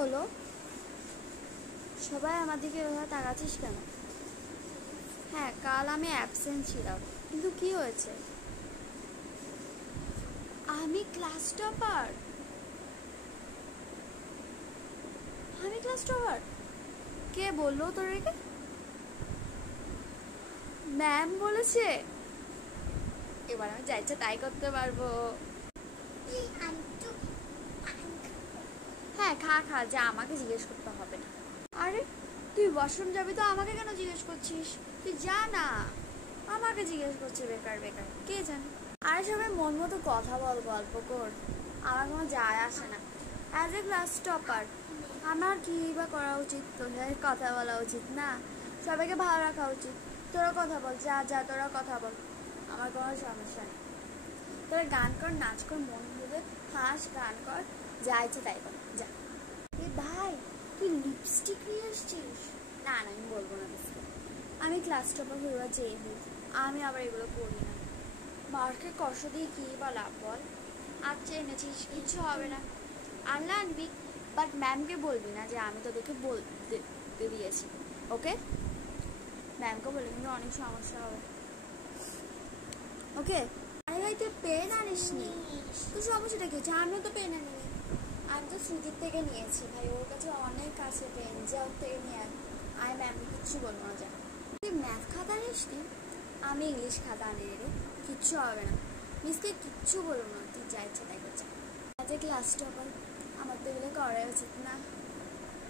হলো? সবাই আমার দিকে এভাবে তাকাচ্ছিস কেন? হ্যাঁ, কাল আমি অ্যাবসেন্ট ছিলাম, কিন্তু কি হয়েছে? আমি ক্লাস টপার? আমি ক্লাস টপার? কে বললো তোদেরকে? ম্যাম বলেছে? এবার আমি যা ইচ্ছা তাই করতে পারবো। হ্যাঁ, খা খা, যা, আমাকে জিজ্ঞেস করতে হবে না। আরে তুই ওয়াশরুম যাবি তো আমাকে কেন জিজ্ঞেস করছিস? তুই যা না, আমাকে জিজ্ঞেস করছিস বেকার বেকার, কে জানে। আরে সবাই মন মতো কথা বল, গল্প কর, আমার কোনো যায় আসে না। অ্যাজ এ ক্লাস টপার আমার কি বা করা উচিত? তোদের কথা বলা উচিত না? সবাইকে ভালো রাখা উচিত। তোরা কথা বল, যা যা তোরা কথা বল, আমার কোনো সমস্যা নেই। তোরা গান কর, নাচ কর, মন ভুলে হাস, গান কর, যা ইচ্ছে তাই কর, যা। এ ভাই, তুই লিপস্টিক নিয়ে আসছিস? না না, আমি বলবো না লিপস্টিক। আমি ক্লাস টপার হইবা চেয়ে দিই, আমি আবার এগুলো করি না। মার্কে কষ্ট দিয়ে কী বা লাভ বল? আচ্ছা এনেছিস, কিচ্ছু হবে না, আনলে আনবি, বাট ম্যামকে বলবি না যে আমি তোদেরকে বলতে দিয়েছি, ওকে? ম্যামকে বলে কিন্তু অনেক সমস্যা হবে, ওকে? আরে ভাই, তুই পেন আনিস নি, তোর সমস্যাটা কি হচ্ছে? আমিও তো পেন আনিনি, আমি তো স্মৃতির থেকে নিয়েছি ভাই, ওর কাছে অনেক আছে পেন, যা ওর থেকে নিয়ে আমি ম্যামকে কিচ্ছু বলবো না। যা, তুই ম্যাথ খাতা আনিস নি, আমি ইংলিশ খাতা আনি রে, কিচ্ছু হবে না, মিসকে কিচ্ছু বলবো না, তুই যা ইচ্ছা তাই করছে। অ্যাজ এ ক্লাস টপার আমার তো এগুলো করাই উচিত না।